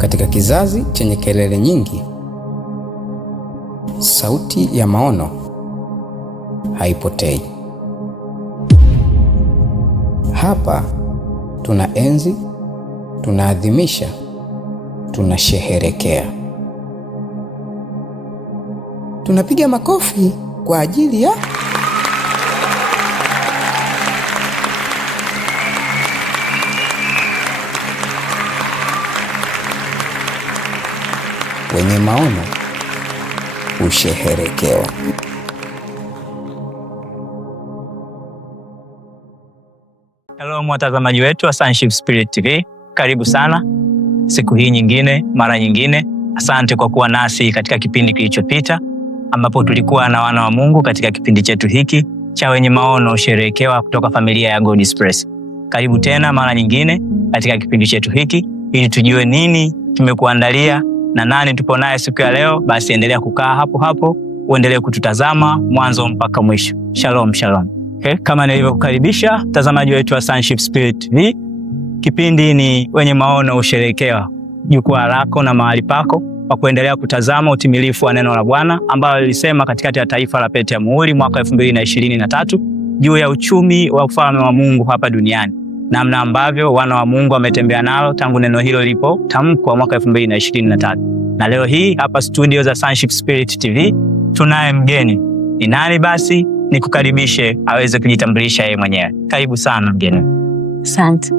Katika kizazi chenye kelele nyingi, sauti ya maono haipotei. Hapa tunaenzi, tunaadhimisha, tunasherehekea. Tunapiga makofi kwa ajili ya wenye maono husheherekewa. Hello watazamaji wetu wa Sonship Spirit TV. Karibu sana siku hii nyingine, mara nyingine. Asante kwa kuwa nasi katika kipindi kilichopita ambapo tulikuwa na wana wa Mungu katika kipindi chetu hiki cha wenye maono husherehekewa kutoka familia ya God Express. Karibu tena mara nyingine katika kipindi chetu hiki ili tujue nini tumekuandalia na nani tupo naye siku ya leo. Basi endelea kukaa hapo hapo, uendelee kututazama mwanzo mpaka mwisho. Shalom, shalom. Okay, kama nilivyokukaribisha mtazamaji wetu wa Sonship Spirit TV, kipindi ni wenye maono husherehekewa, jukwaa lako na mahali pako pa kuendelea kutazama utimilifu wa neno la Bwana ambalo lilisema katikati ya taifa la pete ya muhuri mwaka 2023 juu ya uchumi wa ufalme wa Mungu hapa duniani, namna ambavyo wana wa Mungu wametembea nalo tangu neno hilo lipo tamkwa mwaka 2023. Na leo hii hapa studio za Sonship Spirit TV tunaye mgeni. Ni nani basi? Nikukaribishe aweze kujitambulisha yeye mwenyewe. Karibu sana mgeni. Asante.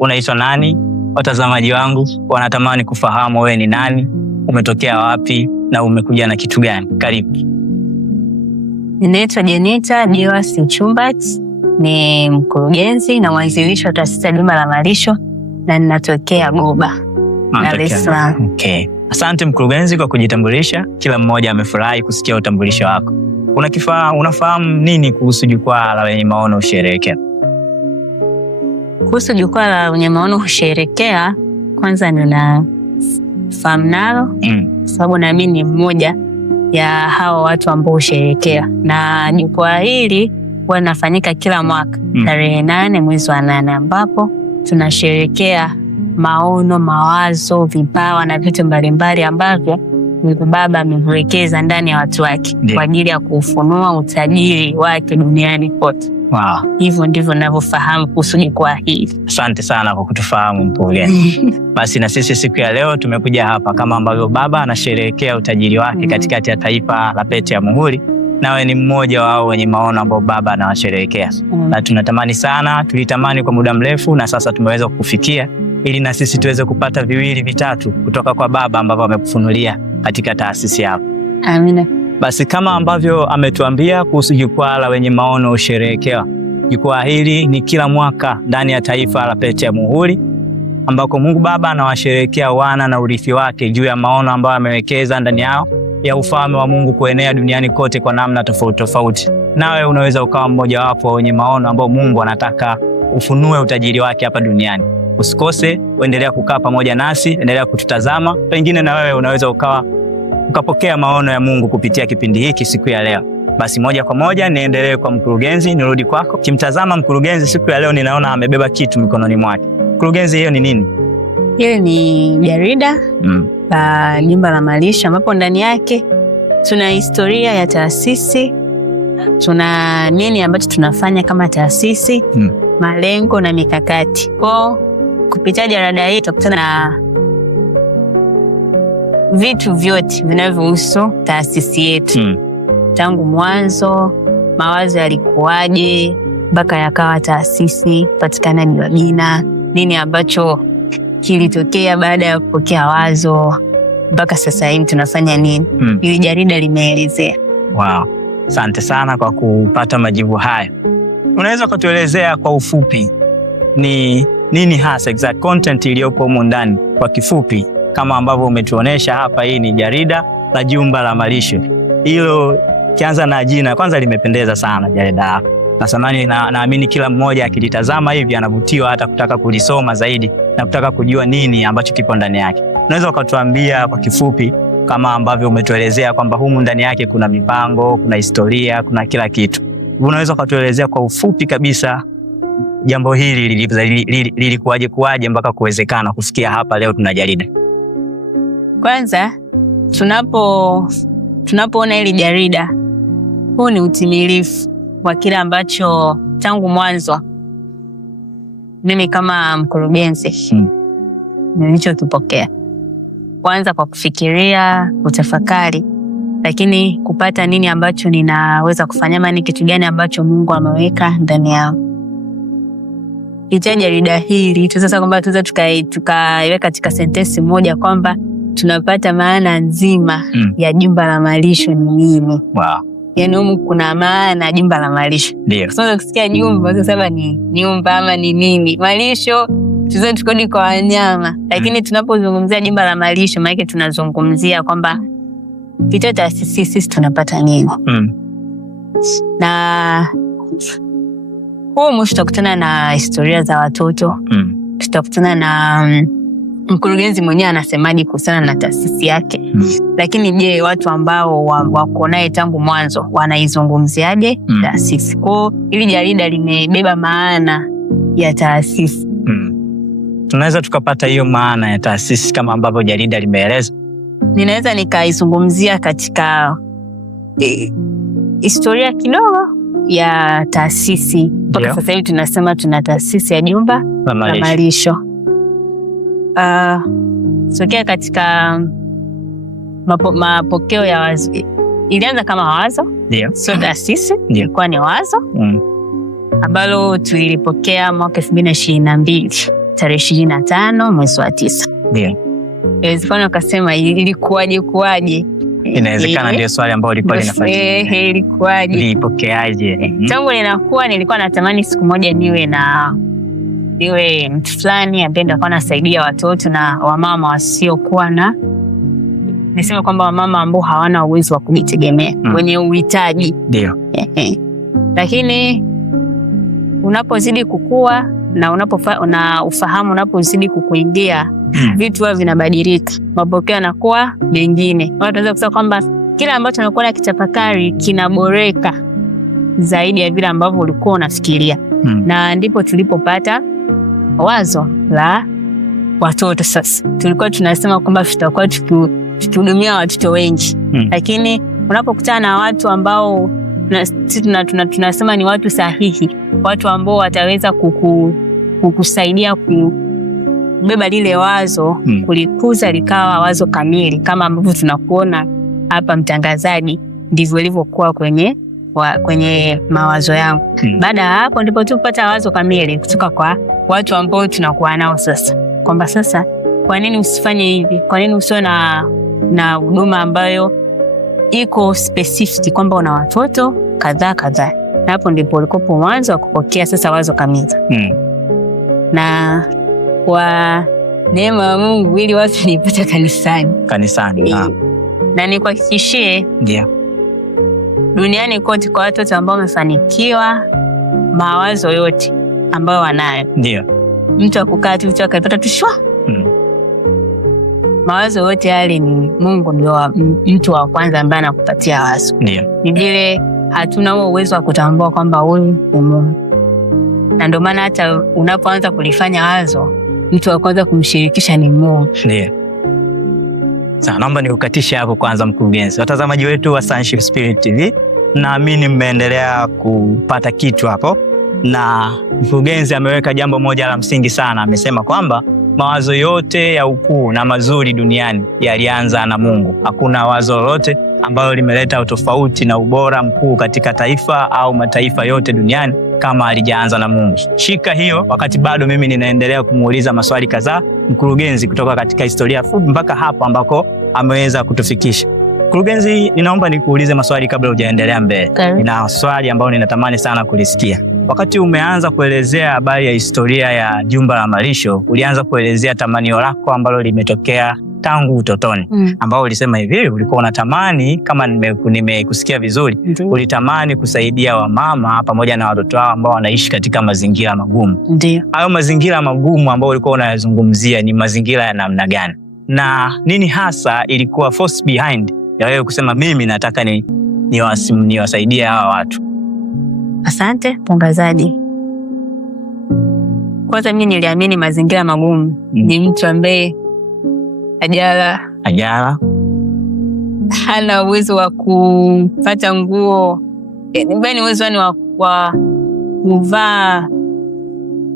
Unaitwa nani? Watazamaji wangu wanatamani kufahamu wewe ni nani, umetokea wapi na umekuja na kitu gani. Karibu. Ninaitwa Jenita Diwas Mchumbat, ni mkurugenzi na mwanzilishi wa taasisi ya Jumba la Malisho na ninatokea Goba, Dar es Salaam. Okay. Asante mkurugenzi kwa kujitambulisha. Kila mmoja amefurahi kusikia utambulisho wako. Unafahamu nini kuhusu jukwaa la wenye maono husherekea? Kuhusu jukwaa la wenye maono husherekea, kwanza ninafahamu nalo sababu na mimi ni mmoja ya hawa watu ambao husherekea, na jukwaa hili huwa linafanyika kila mwaka tarehe 8 mwezi wa 8 ambapo tunasherekea maono, mawazo, vipawa na vitu mbalimbali ambavyo Mungu Baba amewekeza ndani ya watu wake kwa ajili ya kufunua utajiri wake duniani kote. Wow. Hivyo ndivyo ninavyofahamu kuhusu jukwaa hili. Asante sana kwa kutufahamu mkurugenzi. Basi na sisi siku ya leo tumekuja hapa kama ambavyo Baba anasherehekea utajiri wake katikati ya taifa la pete ya muhuri. Nawe ni mmoja wao wenye maono ambao Baba anawasherehekea. Na tunatamani sana, tulitamani kwa muda mrefu na sasa tumeweza kufikia ili na sisi tuweze kupata viwili vitatu kutoka kwa Baba ambao amekufunulia katika taasisi yako. Amina. Basi kama ambavyo ametuambia kuhusu jukwaa la wenye maono husherehekewa, jukwaa hili ni kila mwaka ndani ya taifa la pete ya muhuri ambako Mungu Baba anawasherehekea wana na urithi wake juu ya maono ambayo amewekeza ndani yao ya ufalme wa Mungu kuenea duniani kote kwa namna tofauti tofauti. Nawe unaweza ukawa mmoja wapo wenye maono ambao Mungu anataka ufunue utajiri wake hapa duniani. Usikose, endelea kukaa pamoja nasi, endelea kututazama. Pengine na wewe unaweza ukapokea maono ya Mungu kupitia kipindi hiki siku ya leo. Basi moja kwa moja niendelee kwa mkurugenzi, nirudi kwako. Kimtazama mkurugenzi siku ya leo ninaona amebeba kitu mikononi mwake. Mkurugenzi, hiyo ni nini? Hiyo ni jarida la Jumba la Malisho ambapo ndani yake tuna historia ya taasisi, tuna nini ambacho tunafanya kama taasisi, malengo na mikakati. Kwa kupitia jarida hili tutakutana na vitu vyote vinavyohusu taasisi yetu. Tangu mwanzo, mawazo yalikuwaje mpaka yakawa taasisi, patikanaji wa jina, nini ambacho kilitokea baada ya kupokea wazo mpaka sasa hivi tunafanya nini. Hili jarida limeelezea. Wow. Asante sana kwa kupata majibu haya. Unaweza kutuelezea kwa ufupi ni nini hasa exact content iliyopo humu ndani kwa kifupi kama ambavyo umetuonesha hapa? Hii ni jarida la Jumba la Malisho. Hilo kianza na jina kwanza limependeza sana jarida. Naamini kila mmoja akilitazama hivi anavutiwa hata kutaka kulisoma zaidi na kutaka kujua nini ambacho kipo ndani yake. Unaweza ukatuambia kwa kifupi kama ambavyo umetuelezea kwamba humu ndani yake kuna mipango, kuna historia, kuna kila kitu. Unaweza ukatuelezea kwa ufupi kabisa jambo hili lilikuwaje kuwaje mpaka kuwezekana kufikia hapa leo tuna jarida? Kwanza tunapoona hili jarida, huu ni utimilifu wa kile ambacho tangu mwanzo mimi kama mkurugenzi nilichokipokea. Kwanza kwa kufikiria, kutafakari, lakini kupata nini ambacho ninaweza kufanya, ama ni kitu gani ambacho Mungu ameweka ndani yangu. Ita jarida hili sasa kwamba tuweza tukaiweka katika sentensi moja kwamba tunapata maana nzima ya jumba la malisho ni nini. Wow. Yaani humu kuna maana jumba la malisho. Ndio. Sasa ukisikia jumba sasa ni nyumba ama ni nini? Malisho tuweza tukodi kwa wanyama. Lakini tunapozungumzia jumba la malisho maana tunazungumzia kwamba kitu taasisi sisi tunapata nini. Na humu tutakutana na historia za watoto. Tutakutana na mkurugenzi mwenyewe anasemaje kuhusiana na taasisi yake. Lakini je, watu ambao wako naye tangu mwanzo wanaizungumziaje taasisi? Kwa hili jarida limebeba maana ya taasisi. Tunaweza tukapata hiyo maana ya taasisi kama ambavyo jarida limeeleza. Ninaweza nikaizungumzia katika historia kidogo ya taasisi. Mpaka sasa hivi tunasema tuna taasisi ya jumba la malisho. Sokea katika mapokeo ya wazo. Ilianza kama wazo, sio taasisi, ilikuwa ni wazo ambalo tulipokea mwaka 2022 tarehe 25 mwezi wa 9. Inawezekana ukasema ilikuwaje? Inawezekana ndio swali ambalo lilikuwa linafanyika. Ilikuwaje? Ilipokeaje? Tangu nilikuwa natamani siku moja niwe mtu fulani ambaye ndo anasaidia watoto na wamama wasiokuwa na, niseme kwamba wamama ambao hawana uwezo wa kujitegemea, wenye uhitaji. Ndio. Lakini unapozidi kukua na ufahamu unapozidi kukuingia, vitu huwa vinabadilika. Mapokeo yanakuwa mengine. Watu wanaweza kusema kwamba kila ambacho unakuwa na kitafakari kinaboreka zaidi ya vile ambavyo ulikuwa unafikiria. Na ndipo tulipopata wazo la watoto. Sasa tulikuwa tunasema kwamba tutakuwa tukihudumia watoto wengi. Lakini unapokutana na watu ambao tunasema ni watu sahihi, watu ambao wataweza kukusaidia kubeba lile wazo, kulikuza likawa wazo kamili, kama ambavyo tunakuona hapa mtangazaji, ndivyo ilivyokuwa kwenye mawazo yangu. Baada ya hapo ndipo tupata wazo kamili kutoka kwa watu ambao tunakuwa nao sasa, kwamba sasa kwa nini usifanye hivi, kwa nini usiwe na huduma ambayo iko specific kwamba una watoto kadhaa. Na hapo ndipo ulikopo mwanzo wa kupokea sasa wazo kamili. Na kwa neema ya Mungu ili watu nipata kanisani. Na nikuhakikishie duniani kote kwa watoto ambao wamefanikiwa mawazo yote ambayo wanayo. Ndio. Mtu akukaa tu akapata tu shwa. Mawazo yote yale ni Mungu ndio mtu wa kwanza ambaye anakupatia wazo. Ndio. Ni vile hatuna huo uwezo wa kutambua kwamba huyu ni Mungu. Na ndio maana hata unapoanza kulifanya wazo, mtu wa kwanza kumshirikisha ni Mungu. Ndio. Sasa naomba nikukatishe hapo kwanza, mkurugenzi. Watazamaji wetu wa Sonship Spirit TV, naamini mmeendelea kupata kitu hapo. Na mkurugenzi ameweka jambo moja la msingi sana. Amesema kwamba mawazo yote ya ukuu na mazuri duniani yalianza na Mungu. Hakuna wazo lolote ambalo limeleta utofauti na ubora mkuu katika taifa au mataifa yote duniani kama alijaanza na Mungu. Shika hiyo wakati bado mimi ninaendelea kumuuliza maswali kadhaa mkurugenzi kutoka katika historia fupi mpaka hapo ambako ameweza kutufikisha. Mkurugenzi, ninaomba nikuulize maswali kabla hujaendelea mbele. Nina swali ambalo ninatamani sana kulisikia. Wakati umeanza kuelezea habari ya historia ya jumba la malisho, ulianza kuelezea tamanio lako ambalo limetokea tangu utotoni. Ambao ulisema hivi, ulikuwa unatamani, kama nimekusikia vizuri, ulitamani kusaidia wamama pamoja na watoto wao ambao wanaishi katika mazingira magumu. Ndio. Hayo mazingira magumu ambao ulikuwa unayazungumzia ni mazingira ya namna gani? Na nini hasa ilikuwa force behind ya wewe kusema mimi nataka niwasaidie hawa watu? Asante mtangazaji. kwanza mimi niliamini mazingira magumu. Ni mtu ambaye ajala hana uwezo wa kupata nguo, yani uwezo wa kuvaa,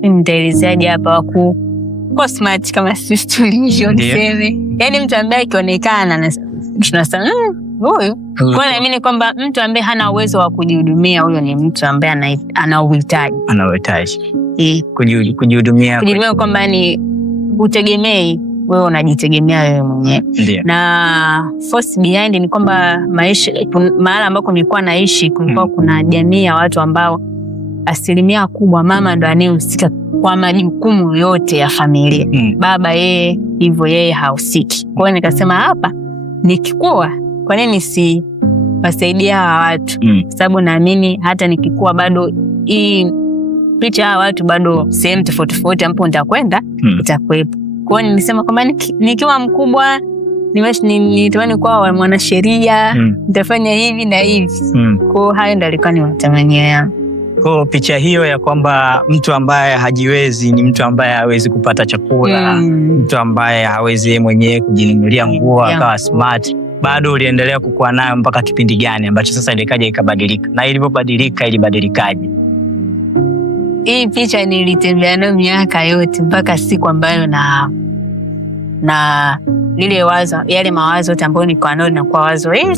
nitaelezaje hapa, kwa smart kama sisi tulivyo niseme. Yani mtu ambaye akionekana tunasema huyu. Kwa naamini kwamba mtu ambaye hana uwezo wa kujihudumia, huyo ni mtu ambaye ana uhitaji. Kujihudumia kwamba ni utegemei, wewe unajitegemea wewe mwenyewe. Na force behind ni kwamba maisha, mahali ambako nilikuwa naishi kulikuwa kuna jamii ya watu ambao asilimia kubwa mama ndo anayehusika kwa majukumu yote ya familia. Baba yeye hahusiki. Kwa hiyo nikasema hapa nikikua, kwa nini si wasaidia hawa watu? Sababu naamini hata nikikua bado hii picha hawa watu bado sehemu tofauti ambapo nitakwenda itakuwepo. Kwa hiyo nilisema kwamba nikiwa mkubwa nitamani kuwa mwanasheria, nitafanya hivi na hivi. Kwa hiyo hayo ndio alikuwa ni matamanio yangu. Kwa picha hiyo ya kwamba mtu ambaye hajiwezi ni mtu ambaye hawezi kupata chakula, mtu ambaye hawezi mwenyewe kujinunulia nguo, akawa smart, bado uliendelea kukua nayo mpaka kipindi gani ambacho sasa ilikaja ikabadilika? Na ilipobadilika ilibadilikaje? Hii picha nilitembea nayo miaka yote mpaka siku ambayo na lile wazo, yale mawazo yote ambayo nilikuwa nayo na kwa wazo hili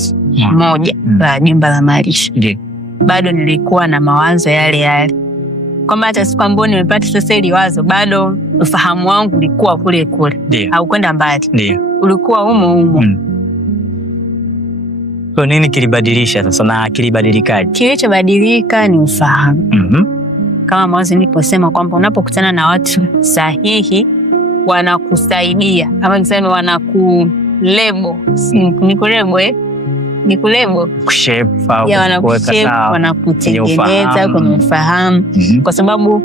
moja la jumba la malisho. Bado nilikuwa na mawazo yale. Kwamba hata siku ambayo nimepata sasa ile wazo, bado ufahamu wangu ulikuwa kule. Haukwenda mbali. Ulikuwa humo. Kwa nini kilibadilisha sasa na kilibadilikaje? Kilichobadilika ni ufahamu. Kama mwanzo niliposema kwamba unapokutana na watu sahihi wanakusaidia, kama niseme wanakulebo, nikulebo kushape, wanakutengeneza kwenye ufahamu. Kwa sababu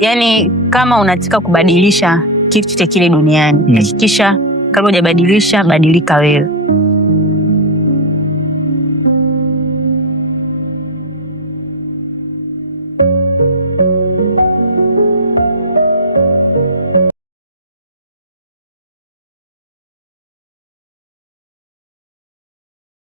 yani kama unataka kubadilisha kitu chochote kile duniani, hakikisha kabla hujabadilisha, badilika wewe.